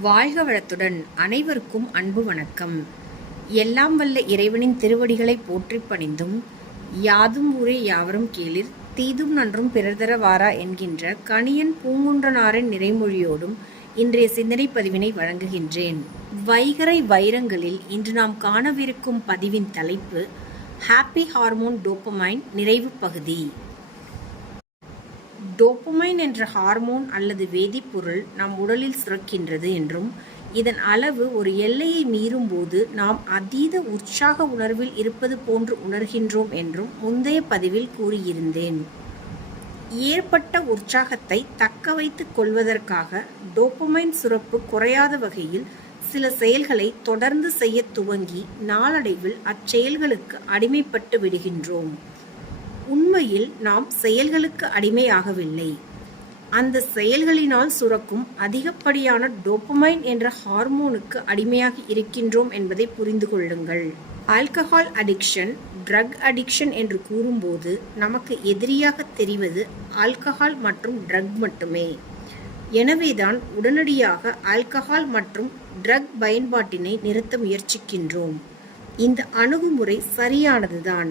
வாழ்க வளத்துடன் அனைவருக்கும் அன்பு வணக்கம். எல்லாம் வல்ல இறைவனின் திருவடிகளை போற்றிப் பணிந்தும் யாதும் ஊரே யாவரும் கேளிர் தீதும் நன்றும் பிறர்தர வாரா என்கின்ற கணியன் பூங்குன்றனாரின் நிறைமொழியோடும் இன்றைய சிந்தனை பதிவினை வழங்குகின்றேன். வைகரை வைரங்களில் இன்று நாம் காணவிருக்கும் பதிவின் தலைப்பு ஹாப்பி ஹார்மோன் டோப்பமைன் நிறைவு பகுதி. டோப்பமைன் என்ற ஹார்மோன் அல்லது வேதிப்பொருள் நம் உடலில் சுரக்கின்றது என்றும் இதன் அளவு ஒரு எல்லையை மீறும்போது நாம் அதீத உற்சாக உணர்வில் இருப்பது போன்று உணர்கின்றோம் என்றும் முந்தைய பதிவில் கூறியிருந்தேன். ஏற்பட்ட உற்சாகத்தை தக்க வைத்துக் கொள்வதற்காக டோப்பமைன் சுரப்பு குறையாத வகையில் சில செயல்களை தொடர்ந்து செய்ய துவங்கி நாளடைவில் அச்செயல்களுக்கு அடிமைப்பட்டு விடுகின்றோம். உண்மையில் நாம் செயல்களுக்கு அடிமையாகவில்லை. அந்த செயல்களினால் சுரக்கும் அதிகப்படியான டோப்பமைன் என்ற ஹார்மோனுக்கு அடிமையாக இருக்கின்றோம் என்பதை புரிந்து கொள்ளுங்கள். ஆல்கஹால் அடிக்ஷன் ட்ரக் அடிக்ஷன் என்று கூறும்போது நமக்கு எதிரியாக தெரிவது ஆல்கஹால் மற்றும் ட்ரக் மட்டுமே. எனவேதான் உடனடியாக ஆல்கஹால் மற்றும் ட்ரக் பயன்பாட்டினை நிறுத்த முயற்சிக்கின்றோம். இந்த அணுகுமுறை சரியானதுதான்.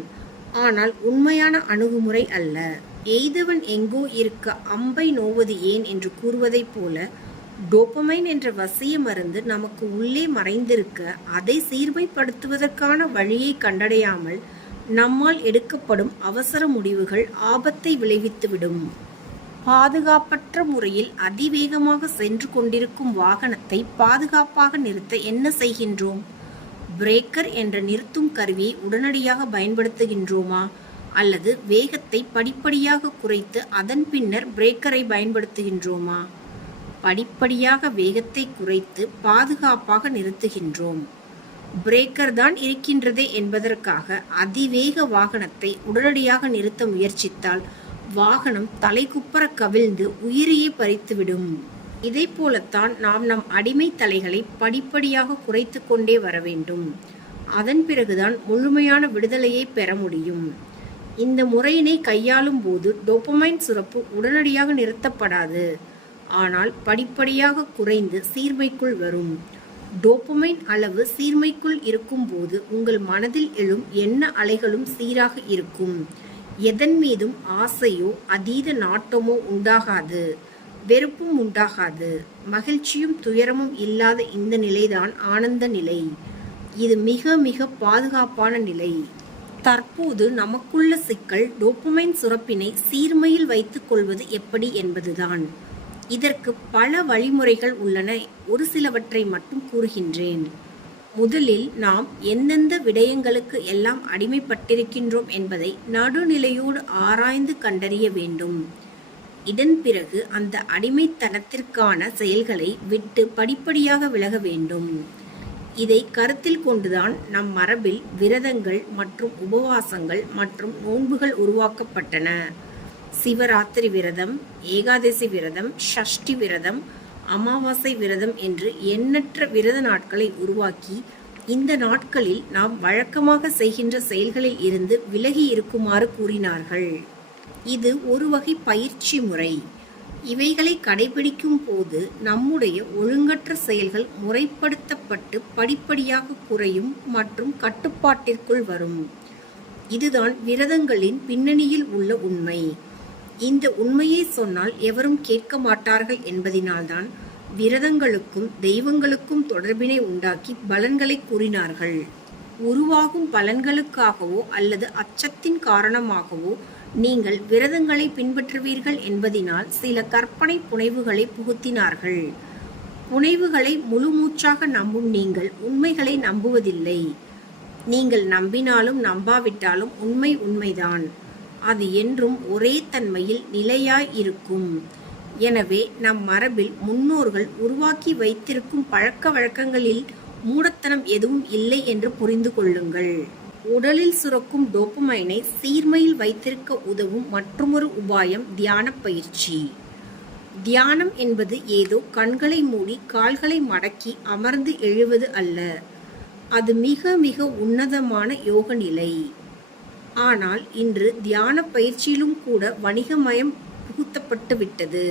ஆனால் உண்மையான அணுகுமுறை அல்ல. எய்தவன் எங்கோ இருக்க அம்பை நோவது ஏன் என்று கூறுவதைப் போல டோப்பமைன் என்ற வசிய மருந்து நமக்கு உள்ளே மறைந்திருக்க அதை சீர்மைப்படுத்துவதற்கான வழியை கண்டடையாமல் நம்மால் எடுக்கப்படும் அவசர முடிவுகள் ஆபத்தை விளைவித்துவிடும். பாதுகாப்பற்ற முறையில் அதிவேகமாக சென்று கொண்டிருக்கும் வாகனத்தை பாதுகாப்பாக நிறுத்த என்ன செய்கின்றோம்? பிரேக்கர் என்ற நிறுத்தும் கருவியை உடனடியாக பயன்படுத்துகின்றோமா? அல்லது வேகத்தை படிப்படியாக குறைத்து அதன் பின்னர் பிரேக்கரை பயன்படுத்துகின்றோமா? படிப்படியாக வேகத்தை குறைத்து பாதுகாப்பாக நிறுத்துகின்றோம். பிரேக்கர் தான் இருக்கின்றதே என்பதற்காக அதிவேக வாகனத்தை உடனடியாக நிறுத்த முயற்சித்தால் வாகனம் தலைகுப்பர கவிழ்ந்து உயிரையே பறித்துவிடும். இதை போலத்தான் நாம் நம் அடிமை தலைகளை படிப்படியாக குறைத்து கொண்டே வர வேண்டும். அதன் பிறகுதான் முழுமையான விடுதலையை பெற முடியும். இந்த முறையினை கையாளும் போது டொப்பமைன் சுரப்பு உடனடியாக நிறுத்தப்படாது. ஆனால் படிப்படியாக குறைந்து சீர்மைக்குள் வரும். டோப்பமைன் அளவு சீர்மைக்குள் இருக்கும்போது உங்கள் மனதில் எழும் எண்ண அலைகளும் சீராக இருக்கும். எதன் மீதும் ஆசையோ அதீத நாட்டமோ உண்டாகாது. வெறுப்பும் உண்டாகாது. மகிழ்ச்சியும் துயரமும் இல்லாத இந்த நிலைதான் ஆனந்த நிலை. இது மிக மிக பாதுகாப்பான நிலை. தற்போது நமக்குள்ள சிக்கல் டோப்புமைன் சுரப்பினை சீர்மையில் வைத்துக் கொள்வது எப்படி என்பதுதான். இதற்கு பல வழிமுறைகள் உள்ளன. ஒரு சிலவற்றை மட்டும் கூறுகின்றேன். முதலில் நாம் எந்தெந்த விடயங்களுக்கு எல்லாம் அடிமைப்பட்டிருக்கின்றோம் என்பதை நடுநிலையோடு ஆராய்ந்து கண்டறிய வேண்டும். இதன் பிறகு அந்த அடிமைத்தனத்திற்கான செயல்களை விட்டு படிப்படியாக விலக வேண்டும். இதை கருத்தில் கொண்டுதான் நம் மரபில் விரதங்கள் மற்றும் உபவாசங்கள் மற்றும் நோன்புகள் உருவாக்கப்பட்டன. சிவராத்திரி விரதம் ஏகாதசி விரதம் ஷஷ்டி விரதம் அமாவாசை விரதம் என்று எண்ணற்ற விரத நாட்களை உருவாக்கி இந்த நாட்களில் நாம் வழக்கமாக செய்கின்ற செயல்களில் இருந்து விலகி இருக்குமாறு கூறினார்கள். இது ஒரு வகை பயிற்சி முறை. இவைகளை கடைபிடிக்கும் போது நம்முடைய ஒழுங்கற்ற செயல்கள் முறைப்படுத்தப்பட்டு படிப்படியாக குறையும் மற்றும் கட்டுப்பாட்டிற்குள் வரும். இதுதான் விரதங்களின் பின்னணியில் உள்ள உண்மை. இந்த உண்மையை சொன்னால் எவரும் கேட்க மாட்டார்கள் என்பதினால்தான் விரதங்களுக்கும் தெய்வங்களுக்கும் தொடர்பினை உண்டாக்கி பலன்களை கூறினார்கள். உருவாகும் பலன்களுக்காகவோ அல்லது அச்சத்தின் காரணமாகவோ நீங்கள் விரதங்களை பின்பற்றுவீர்கள் என்பதினால் சில கற்பனை புனைவுகளை புகுத்தினார்கள். புனைவுகளை முழுமூச்சாக நம்பும் நீங்கள் உண்மைகளை நம்புவதில்லை. நீங்கள் நம்பினாலும் நம்பாவிட்டாலும் உண்மை உண்மைதான். அது என்றும் ஒரே தன்மையில் நிலையாய் இருக்கும். எனவே நம் மரபில் முன்னோர்கள் உருவாக்கி வைத்திருக்கும் பழக்க வழக்கங்களில் மூடத்தனம் எதுவும் இல்லை என்று புரிந்து கொள்ளுங்கள். உடலில் சுரக்கும் டோப்புமைனை சீர்மையில் வைத்திருக்க உதவும் மற்றொரு உபாயம் தியான பயிற்சி. தியானம் என்பது ஏதோ கண்களை மூடி கால்களை மடக்கி அமர்ந்து எழுவது அல்ல. அது மிக மிக உன்னதமான யோக நிலை ஆனால் இன்று தியான பயிற்சியிலும் கூட வணிகமயம் புகுத்தப்பட்டு விட்டது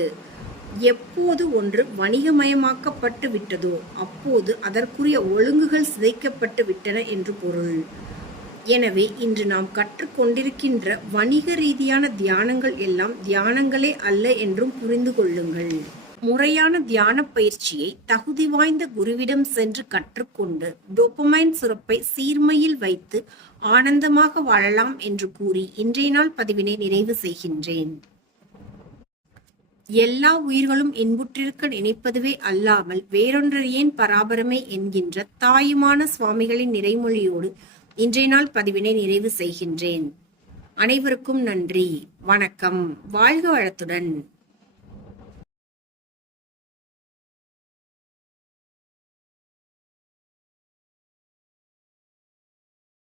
எப்போது ஒன்று வணிகமயமாக்கப்பட்டு விட்டதோ அப்போது அதற்குரிய ஒழுங்குகள் சிதைக்கப்பட்டு விட்டன என்று பொருள். எனவே இன்று நாம் கற்றுக்கொண்டிருக்கின்ற வணிக ரீதியான தியானங்கள் எல்லாம் தியானங்களே அல்ல என்றும் புரிந்து கொள்ளுங்கள். முறையான தியான பயிற்சியை தகுதி வாய்ந்த குருவிடம் சென்று கற்றுக்கொண்டு டோப்பமைன் சுரப்பை சீர்மையில் வைத்து ஆனந்தமாக வாழலாம் என்று கூறி இன்றைய நாள் பதிவினை நிறைவு செய்கின்றேன். எல்லா உயிர்களும் இன்புற்றிருக்க நினைப்பதுவே அல்லாமல் வேறொன்றறியேன் பராபரமே என்கின்ற தாயுமான சுவாமிகளின் நிறைமொழியோடு இன்றைய நாள் பதிவினை நிறைவு செய்கின்றேன். அனைவருக்கும் நன்றி. வணக்கம். வாழ்க வளத்துடன்.